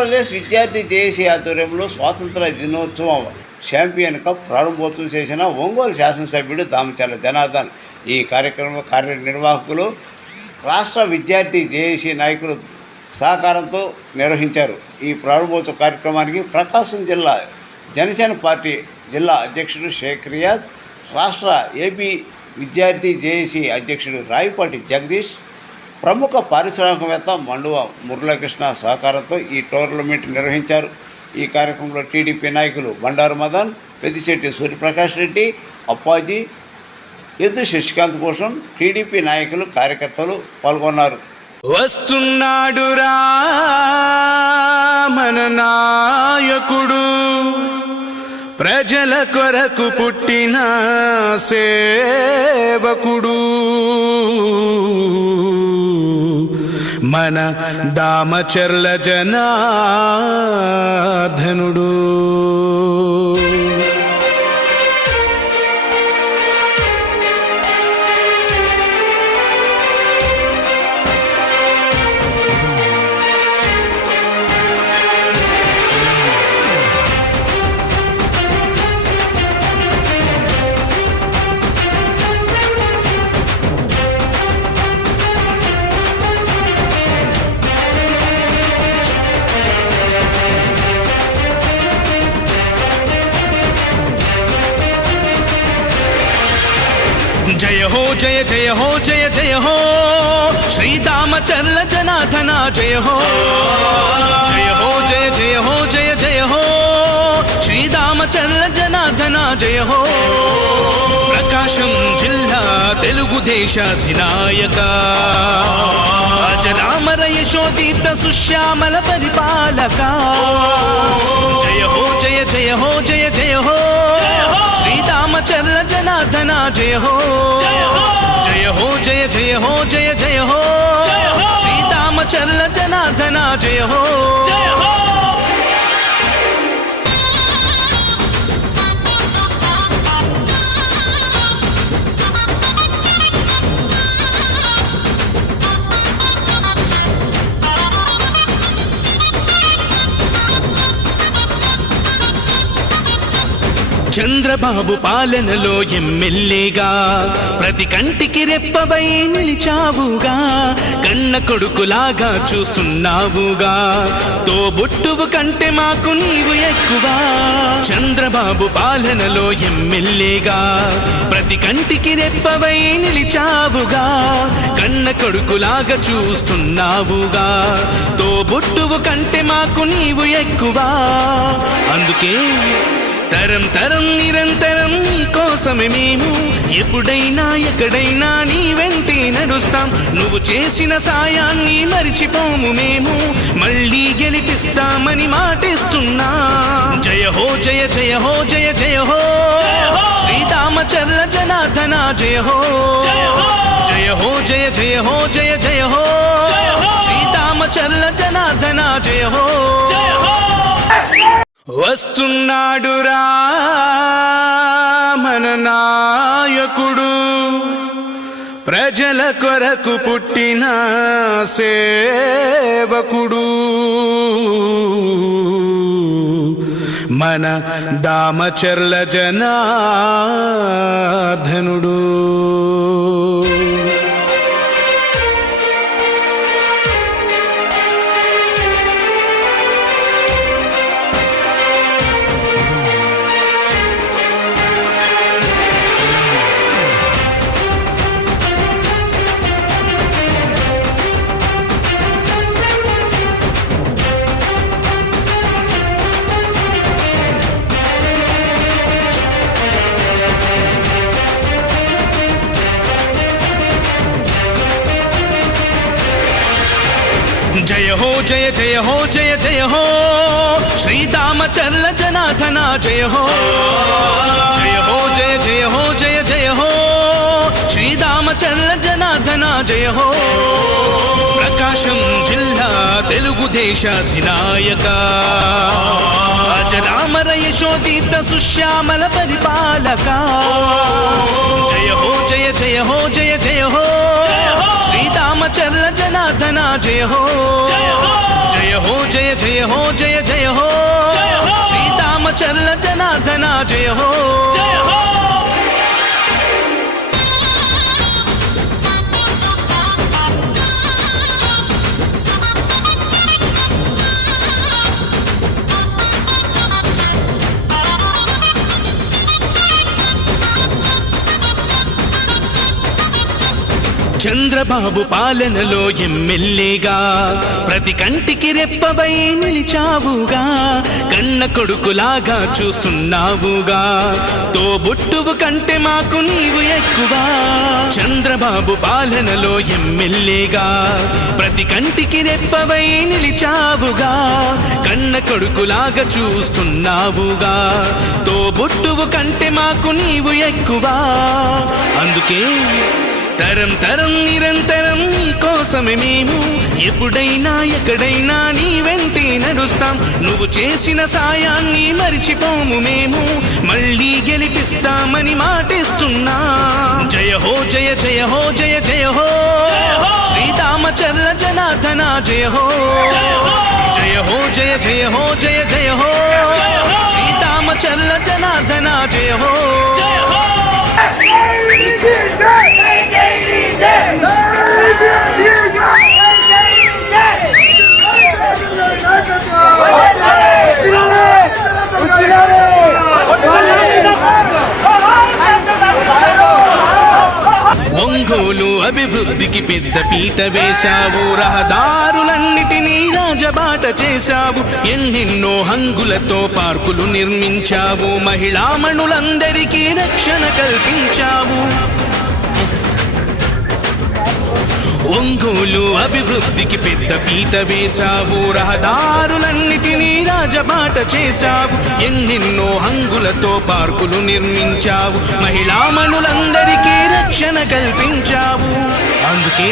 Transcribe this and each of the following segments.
ఆంధ్రప్రదేశ్ విద్యార్థి జేఏసీ ఆధ్వర్యంలో స్వాతంత్ర దినోత్సవం ఛాంపియన్ కప్ ప్రారంభోత్సవం చేసిన ఒంగోలు శాసనసభ్యుడు దామచర్ల జనార్దన్ ఈ కార్యక్రమ కార్యనిర్వాహకులు రాష్ట్ర విద్యార్థి జేఏసీ నాయకులు సహకారంతో నిర్వహించారు. ఈ ప్రారంభోత్సవ కార్యక్రమానికి ప్రకాశం జిల్లా జనసేన పార్టీ జిల్లా అధ్యక్షుడు షేక్ రియాజ్, రాష్ట్ర ఏపీ విద్యార్థి జేఏసీ అధ్యక్షుడు రాయపాటి జగదీష్, ప్రముఖ పారిశ్రామికవేత్త మండువ మురళీకృష్ణ సహకారంతో ఈ టోర్నమెంట్ నిర్వహించారు. ఈ కార్యక్రమంలో టీడీపీ నాయకులు బండారు మదన్, పెద్దిశెట్టి సూర్యప్రకాష్ రెడ్డి, అప్పాజీ, ఎద్దు శశికాంత్ భూషణ్, టీడీపీ నాయకులు కార్యకర్తలు పాల్గొన్నారు. వస్తున్నాడు రా మన నాయకుడు, ప్రజల కొరకు పుట్టిన సేవకుడు, మన దామచర్ల జనార్దనుడు. జయ హో జయ జయ హో జయ జయ హో శ్రీదామచర్ల జనార్దన జయ హో. జయ హో జయ జయ హో జయ జయ హో శ్రీదామచర్ల జనార్దన జయ హో. ప్రకాశం జిల్లా తెలుగుదేశ అధినాయక, అజరామర యశోదీప్త సుశ్యామల పరిపాలక. జయ హో జయ జయ హో జయ జయ హో శ్రీదామచర్ల జనార్దన జయ హో. జయ హో జయ జయ హో జయ జయ హో శ్రీదామచర్ల జనార్దన జయ హో. చంద్రబాబు పాలనలో ఎమ్మెల్యేగా ప్రతి కంటికి రెప్పవై నిలిచావుగా, కన్న కొడుకులాగా చూస్తున్నావుగా, తోబుట్టువు కంటే మాకు నీవు ఎక్కువ. చంద్రబాబు పాలనలో ఎమ్మెల్యేగా ప్రతి కంటికి రెప్పవై నిలిచావుగా, కన్న కొడుకులాగా చూస్తున్నావుగా, తోబుట్టువు కంటే మాకు నీవు ఎక్కువ. అందుకే తరం తరం నిరంతరం నీ కోసమే మేము, ఎప్పుడైనా ఎక్కడైనా నీ వెంటే నడుస్తాం. నువ్వు చేసిన సాయాన్ని మరిచిపోము మేము, మళ్ళీ గెలిపిస్తామని మాటిస్తున్నా. జయ హో జయ జయ హో జయ జయ హో శ్రీదామచర్ల జనార్దన జయ హో. జయ హో జయ జయ హో జయ జయ హో శ్రీదామచర్ల జనార్దన జయ హో. వస్తున్నాడు రా మన నాయకుడు, ప్రజల కొరకు పుట్టిన సేవకుడు, మన దామచర్ల జనార్దనుడు. జయ హో జయ జయ హో జయ జయ హో శ్రీదామచర్ల జనార్దన జయ హో. జయ హో జయ జయ హో జయ జయ హో శ్రీదామచర్ల జనార్దన జయ హో. ప్రకాశం జిల్లా తెలుగుదేశ అధినాయక, అజరామర యశోదీప్త సుశ్యామల పరిపాలక. జయ హో జయ జయ హో జయ జయ హో శ్రీదామ శ్రీరామచంద్ర జనార్దన జయ హో జయ హో జయ జయ హో జయ జయ హో శ్రీరామచంద్ర జనార్దన జయ హో చంద్రబాబు పాలనలో ఎమ్మెల్యేగా ప్రతి కంటికి రెప్పవై నిలిచావుగా, కన్న కొడుకులాగా చూస్తున్నావుగా, తోబుట్టువు కంటే మాకు నీవు ఎక్కువ. చంద్రబాబు పాలనలో ఎమ్మెల్యేగా ప్రతి కంటికి రెప్పవై నిలిచావుగా, కన్న కొడుకులాగా చూస్తున్నావుగా, తోబుట్టువు కంటే మాకు నీవు ఎక్కువ. అందుకే తరం తరం నిరంతరం నీ కోసమే మేము ఎప్పుడైనా ఎక్కడైనా నీ వెంటే నడుస్తాం. నువ్వు చేసిన సాయాన్ని మరిచిపోము మేము, మళ్ళీ గెలిపిస్తామని మాటిస్తున్నా. జయ హో జయ జయ హో జయ జయ హో శ్రీరామచంద్ర జనార్దన జయ హో జయ హో జయ జయ హో జయ జయ హో శ్రీరామచంద్ర జనార్దన జయ హో. ఒంగోలు అభివృద్ధికి పెద్ద పీట వేశావు, రహదారులన్నిటినీ రాజబాట చేశావు, ఎన్నెన్నో హంగులతో పార్కులు నిర్మించావు, మహిళామణులందరికీ రక్షణ కల్పించావు. ఒంగోలు అభివృద్ధికి పెద్ద పీట వేశావు, రహదారులన్నిటినీ రాజబాట చేశావు, ఎన్నెన్నో హంగులతో పార్కులు నిర్మించావు, మహిళామణులందరికీ రక్షణ కల్పించావు. అందుకే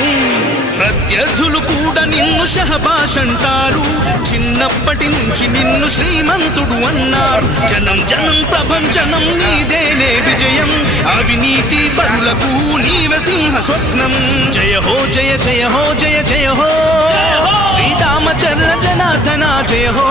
ప్రత్యర్థులు కూడా నిన్ను షహబాష్ అంటారు, చిన్నప్పటి నుంచి నిన్ను శ్రీమంతుడు అన్నారు. జనం జనం ప్రపంచనం నీదేనే విజయం, అవినీతి పరులకు నీవే సింహ స్వప్నం. జయ హో జయ జయ హో జయ జయ హో శ్రీరామచంద్ర జనార్దన జయ హో.